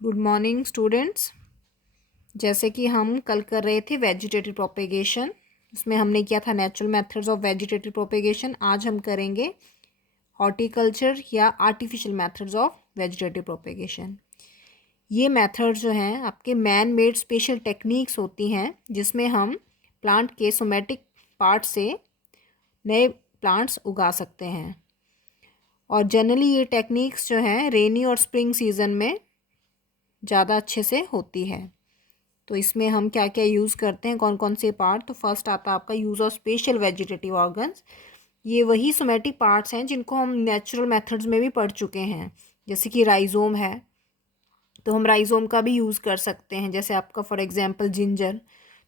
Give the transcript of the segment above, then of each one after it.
Good morning students. जैसे कि हम कल कर रहे थे वेजिटेटिव प्रोपेगेशन, उसमें हमने किया था natural methods of vegetative propagation. आज हम करेंगे हॉर्टिकल्चर या artificial methods of vegetative propagation. ये मेथड्स जो हैं आपके मैन मेड स्पेशल टेक्निक्स होती हैं जिसमें हम प्लांट के सोमेटिक पार्ट से नए प्लांट्स उगा सकते हैं। और जनरली ये टेक्निक्स जो हैं रेनी और स्प्रिंग सीजन में ज़्यादा अच्छे से होती है। तो इसमें हम क्या क्या यूज़ करते हैं, कौन कौन से पार्ट। तो फर्स्ट आता है आपका use of special vegetative organs. ये वही सोमेटिक पार्ट्स हैं जिनको हम नेचुरल मेथड्स में भी पढ़ चुके हैं, जैसे कि राइजोम है, तो हम राइजोम का भी यूज़ कर सकते हैं। जैसे आपका फॉर एग्जांपल जिंजर,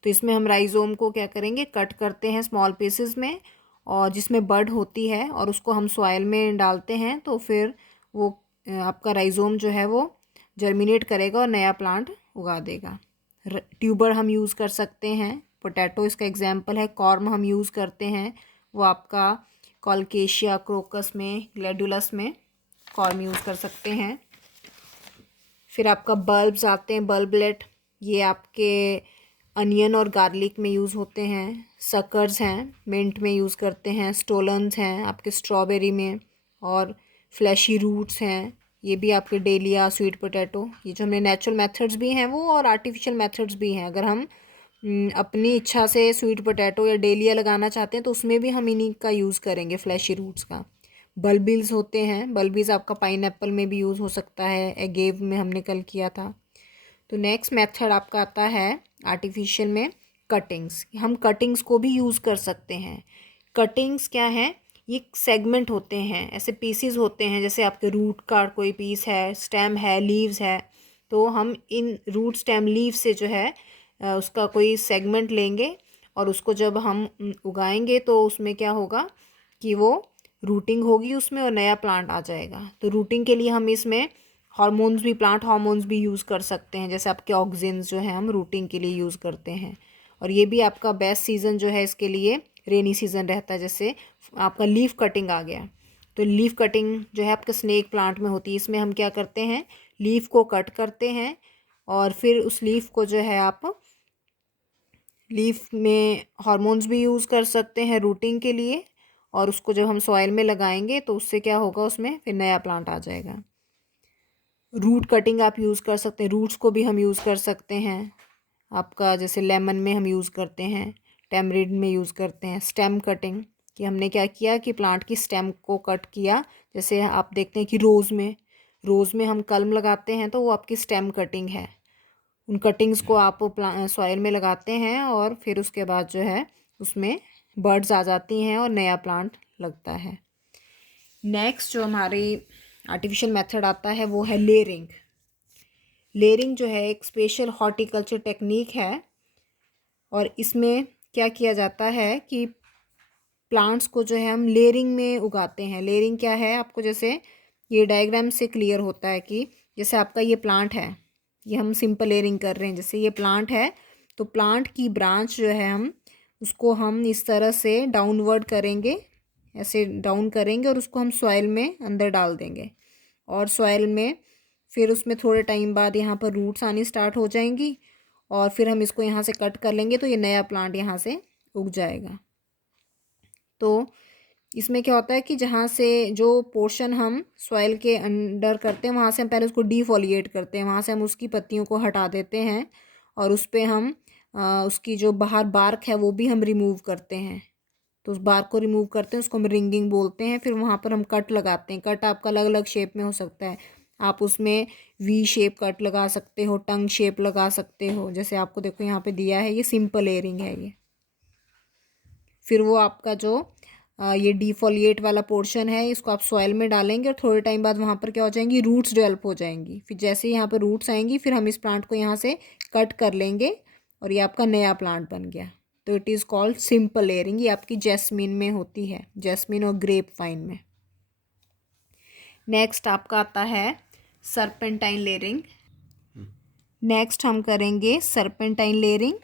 तो इसमें हम राइजोम को क्या करेंगे, कट करते हैं स्मॉल पीसेस में, और जिसमें बड होती है और उसको हम सॉइल में डालते हैं, तो फिर वो आपका राइजोम जो है वो जर्मिनेट करेगा और नया प्लांट उगा देगा। ट्यूबर हम यूज़ कर सकते हैं, पोटैटो इसका एग्जाम्पल है। कॉर्म हम यूज़ करते हैं, वो आपका कॉलकेशिया क्रोकस में, ग्लैडुलस में कॉर्म यूज़ कर सकते हैं। फिर आपका बल्ब्स आते हैं, बल्बलेट, ये आपके अनियन और गार्लिक में यूज़ होते हैं। सकर्स हैं, मिंट में यूज़ करते हैं। स्टोलन्स हैं आपके स्ट्रॉबेरी में, और फ्लैशी रूट्स हैं, ये भी आपके डेलिया, स्वीट पोटैटो। ये जो हमने नेचुरल मेथड्स भी हैं वो, और आर्टिफिशियल मेथड्स भी हैं। अगर हम अपनी इच्छा से स्वीट पोटैटो या डेलिया लगाना चाहते हैं तो उसमें भी हम इन्हीं का यूज़ करेंगे, फ्लैशी रूट्स का। बल्बिल्स होते हैं, बल्बिल्स आपका पाइनएप्पल में भी यूज़ हो सकता है, एगेव में हमने कल किया था। तो नेक्स्ट मेथड आपका आता है आर्टिफिशियल में कटिंग्स। हम कटिंग्स को भी यूज़ कर सकते हैं। कटिंग्स क्या है, ये सेगमेंट होते हैं, ऐसे पीसीज होते हैं, जैसे आपके रूट का कोई पीस है, स्टेम है, लीव्स है, तो हम इन रूट स्टेम लीव से जो है उसका कोई सेगमेंट लेंगे, और उसको जब हम उगाएंगे तो उसमें क्या होगा कि वो रूटिंग होगी उसमें और नया प्लांट आ जाएगा। तो रूटिंग के लिए हम इसमें हार्मोन्स भी, प्लांट हार्मोन्स भी यूज़ कर सकते हैं, जैसे आपके ऑक्सिन्स जो है हम रूटिंग के लिए यूज़ करते हैं। और ये भी आपका बेस्ट सीज़न जो है इसके लिए रेनी सीज़न रहता है। जैसे आपका लीफ कटिंग आ गया, तो लीफ कटिंग जो है आपके स्नेक प्लांट में होती है। इसमें हम क्या करते हैं, लीफ को कट करते हैं, और फिर उस लीफ को जो है आप लीफ में हार्मोन्स भी यूज़ कर सकते हैं रूटिंग के लिए, और उसको जब हम सॉइल में लगाएंगे तो उससे क्या होगा, उसमें फिर नया प्लांट आ जाएगा। रूट कटिंग आप यूज़ कर सकते हैं, रूट्स को भी हम यूज़ कर सकते हैं। आपका जैसे लेमन में हम यूज़ करते हैं, टेमरिंड में यूज़ करते हैं। स्टेम कटिंग, कि हमने क्या किया कि प्लांट की स्टेम को कट किया। जैसे आप देखते हैं कि रोज़ में हम कलम लगाते हैं, तो वो आपकी स्टेम कटिंग है। उन कटिंग्स को आप सॉइल में लगाते हैं, और फिर उसके बाद जो है उसमें बर्ड्स आ जाती हैं और नया प्लांट लगता है। नेक्स्ट जो हमारी आर्टिफिशियल मेथड आता है वो है लेयरिंग। लेयरिंग जो है एक स्पेशल हॉर्टिकल्चर टेक्निक है, और इसमें क्या किया जाता है कि प्लांट्स को जो है हम लेयरिंग में उगाते हैं। लेयरिंग क्या है, आपको जैसे ये डायग्राम से क्लियर होता है कि जैसे आपका ये प्लांट है, ये हम सिंपल लेयरिंग कर रहे हैं। जैसे ये प्लांट है, तो प्लांट की ब्रांच जो है हम इस तरह से डाउनवर्ड करेंगे, ऐसे डाउन करेंगे, और उसको हम सॉइल में अंदर डाल देंगे। और सॉइल में फिर उसमें थोड़े टाइम बाद यहाँ पर रूट्स आनी स्टार्ट हो जाएंगी, और फिर हम इसको यहाँ से कट कर लेंगे, तो ये नया प्लांट यहाँ से उग जाएगा। तो इसमें क्या होता है कि जहाँ से जो पोर्शन हम सॉइल के अंडर करते हैं, वहाँ से हम पहले उसको डिफोलिएट करते हैं, वहाँ से हम उसकी पत्तियों को हटा देते हैं, और उस पर हम उसकी जो बाहर बार्क है वो भी हम रिमूव करते हैं। तो उस बार्क को रिमूव करते हैं, उसको हम रिंगिंग बोलते हैं। फिर वहाँ पर हम कट लगाते हैं। कट आपका अलग अलग शेप में हो सकता है, आप उसमें वी शेप कट लगा सकते हो, टंग शेप लगा सकते हो। जैसे आपको देखो यहाँ पे दिया है, ये सिंपल लेयरिंग है ये। फिर वो आपका जो ये डिफोलिएट वाला पोर्शन है, इसको आप सॉइल में डालेंगे, और थोड़े टाइम बाद वहाँ पर क्या हो जाएंगी, रूट्स डेवलप हो जाएंगी। फिर जैसे ही यहाँ पर रूट्स आएंगी, फिर हम इस प्लांट को यहाँ से कट कर लेंगे, और ये आपका नया प्लांट बन गया। तो it is called simple layering. ये आपकी जैस्मीन में होती है, जैस्मीन और ग्रेप वाइन में। नेक्स्ट आपका आता है सर्पेंटाइन लेयरिंग। नेक्स्ट हम करेंगे सर्पेंटाइन लेयरिंग।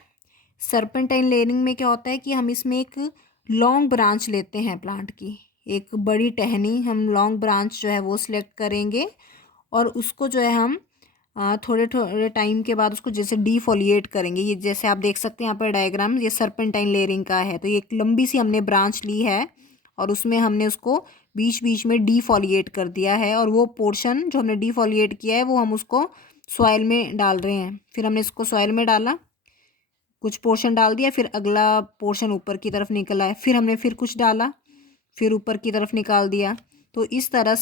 सर्पेंटाइन लेयरिंग में क्या होता है कि हम इसमें एक लॉन्ग ब्रांच लेते हैं प्लांट की, एक बड़ी टहनी, हम लॉन्ग ब्रांच जो है वो सिलेक्ट करेंगे, और उसको जो है हम थोड़े थोड़े टाइम के बाद उसको जैसे डीफोलिएट करेंगे। ये जैसे आप देख सकते हैं यहाँ पर डायग्राम, ये सर्पेंटाइन लेयरिंग का है। तो ये एक लंबी सी हमने ब्रांच ली है और उसमें हमने उसको बीच बीच में डीफोलिएट कर दिया है, और वो पोर्शन जो हमने डीफोलिएट किया है वो हम उसको सॉइल में डाल रहे हैं। फिर हमने इसको सॉइल में डाला, कुछ पोर्शन डाल दिया, फिर अगला पोर्शन ऊपर की तरफ निकला है, फिर हमने फिर कुछ डाला, फिर ऊपर की तरफ निकाल दिया। तो इस तरह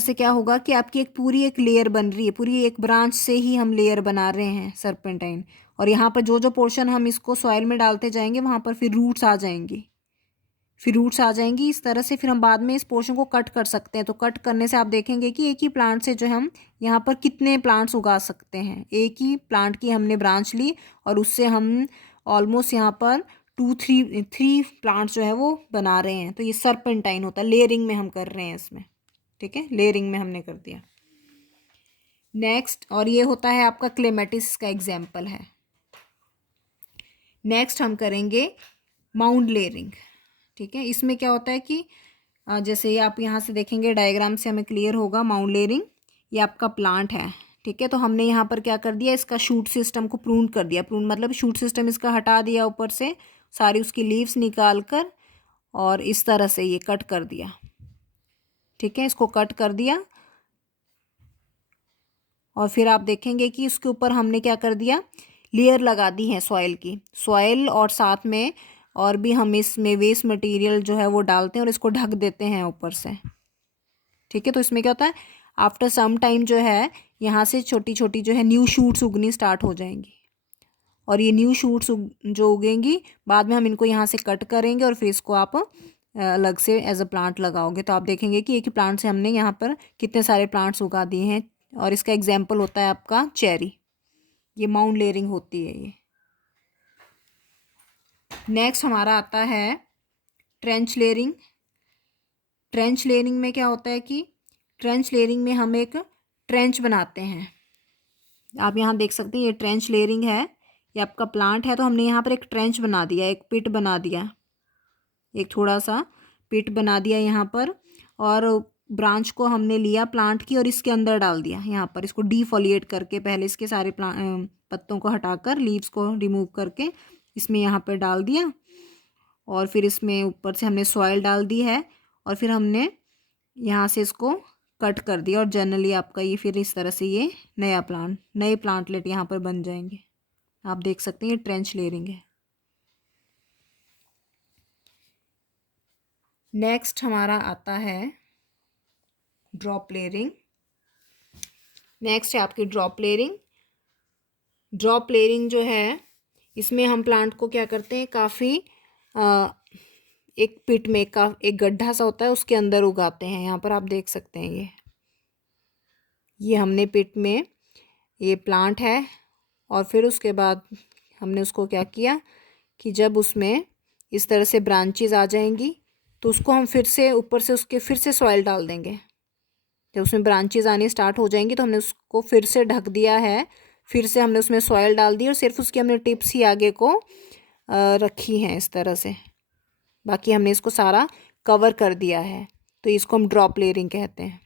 से क्या होगा कि आपकी एक पूरी एक लेयर बन रही है, पूरी एक ब्रांच से ही हम लेयर बना रहे हैं सर्पेंटाइन। और यहाँ पर जो जो पोर्शन हम इसको सॉइल में डालते जाएंगे वहाँ पर फिर रूट्स आ जाएंगी, इस तरह से। फिर हम बाद में इस पोर्शन को कट कर सकते हैं। तो कट करने से आप देखेंगे कि एक ही प्लांट से जो हम यहाँ पर कितने प्लांट्स उगा सकते हैं। एक ही प्लांट की हमने ब्रांच ली और उससे हम ऑलमोस्ट यहाँ पर थ्री प्लांट्स जो है वो बना रहे हैं। तो ये सर्पेंटाइन होता है, लेयरिंग में हम कर रहे हैं इसमें, ठीक है, लेयरिंग में हमने कर दिया। नेक्स्ट, और ये होता है आपका क्लेमेटिस का एग्जाम्पल है। नेक्स्ट हम करेंगे माउंड लेयरिंग, ठीक है। इसमें क्या होता है कि जैसे ये आप यहाँ से देखेंगे डायग्राम से हमें क्लियर होगा। माउंड लेयरिंग, ये आपका प्लांट है, ठीक है। तो हमने यहाँ पर क्या कर दिया, इसका शूट सिस्टम को प्रून कर दिया। प्रून मतलब शूट सिस्टम इसका हटा दिया, ऊपर से सारी उसकी लीव्स निकाल कर और इस तरह से ये कट कर दिया, ठीक है। इसको कट कर दिया और फिर आप देखेंगे कि उसके ऊपर हमने क्या कर दिया, लेयर लगा दी है सॉइल की, सॉइल और साथ में और भी हम इसमें वेस्ट मटेरियल जो है वो डालते हैं और इसको ढक देते हैं ऊपर से, ठीक है। तो इसमें क्या होता है, आफ्टर सम टाइम जो है यहाँ से छोटी छोटी जो है न्यू शूट्स उगनी स्टार्ट हो जाएंगी, और ये न्यू शूट्स जो उगेंगी बाद में हम इनको यहाँ से कट करेंगे और फिर इसको आप अलग से एज अ प्लांट लगाओगे। तो आप देखेंगे कि एक ही प्लांट से हमने यहाँ पर कितने सारे प्लांट्स उगा दिए हैं। और इसका एग्जाम्पल होता है आपका चेरी। ये माउंड लेयरिंग होती है ये। नेक्स्ट हमारा आता है ट्रेंच लेयरिंग। ट्रेंच लेयरिंग में क्या होता है कि ट्रेंच लेयरिंग में हम एक ट्रेंच बनाते हैं। आप यहाँ देख सकते हैं ये ट्रेंच लेयरिंग है, ये आपका प्लांट है। तो हमने यहाँ पर एक ट्रेंच बना दिया, एक पिट बना दिया, एक थोड़ा सा पिट बना दिया यहाँ पर, और ब्रांच को हमने लिया प्लांट की और इसके अंदर डाल दिया यहाँ पर। इसको डीफोलिएट करके पहले इसके सारे पत्तों को हटाकर, लीव्स को रिमूव करके इसमें यहाँ पर डाल दिया, और फिर इसमें ऊपर से हमने सॉइल डाल दी है, और फिर हमने यहाँ से इसको कट कर दिया। और जनरली आपका ये फिर इस तरह से ये नए प्लांटलेट यहाँ पर बन जाएंगे। आप देख सकते हैं ये ट्रेंच लेयरिंग है। नेक्स्ट हमारा आता है ड्रॉप लेयरिंग। नेक्स्ट है आपकी ड्रॉप लेयरिंग। ड्रॉप लेयरिंग जो है इसमें हम प्लांट को क्या करते हैं, काफ़ी एक पिट में एक गड्ढा सा होता है उसके अंदर उगाते हैं। यहाँ पर आप देख सकते हैं ये हमने पिट में ये प्लांट है, और फिर उसके बाद हमने उसको क्या किया कि जब उसमें इस तरह से ब्रांचेज आ जाएंगी तो उसको हम फिर से ऊपर से उसके फिर से सॉइल डाल देंगे। जब उसमें ब्रांचेज आनी स्टार्ट हो जाएंगी तो हमने उसको फिर से ढक दिया है, फिर से हमने उसमें सॉइल डाल दी और सिर्फ उसकी हमने टिप्स ही आगे को रखी हैं इस तरह से। बाकी हमने इसको सारा कवर कर दिया है। तो इसको हम ड्रॉप लेयरिंग कहते हैं।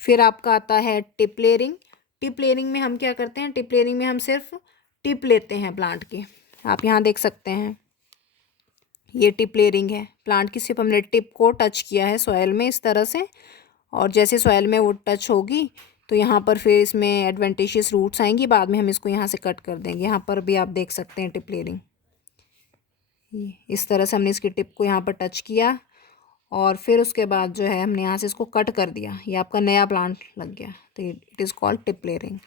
फिर आपका आता है टिप लेयरिंग। टिप लेयरिंग में हम क्या करते हैं, टिप लेयरिंग में हम सिर्फ टिप लेते हैं प्लांट की। आप यहाँ देख सकते हैं ये टिप लेयरिंग है, प्लांट की सिर्फ हमने टिप को टच किया है सॉइल में इस तरह से, और जैसे सॉइल में वो टच होगी तो यहाँ पर फिर इसमें एडवेंटिशियस रूट्स आएंगी, बाद में हम इसको यहाँ से कट कर देंगे। यहाँ पर भी आप देख सकते हैं टिप लेयरिंग, इस तरह से हमने इसकी टिप को यहाँ पर टच किया और फिर उसके बाद जो है हमने यहाँ से इसको कट कर दिया, ये आपका नया प्लांट लग गया। तो it is called tip layering.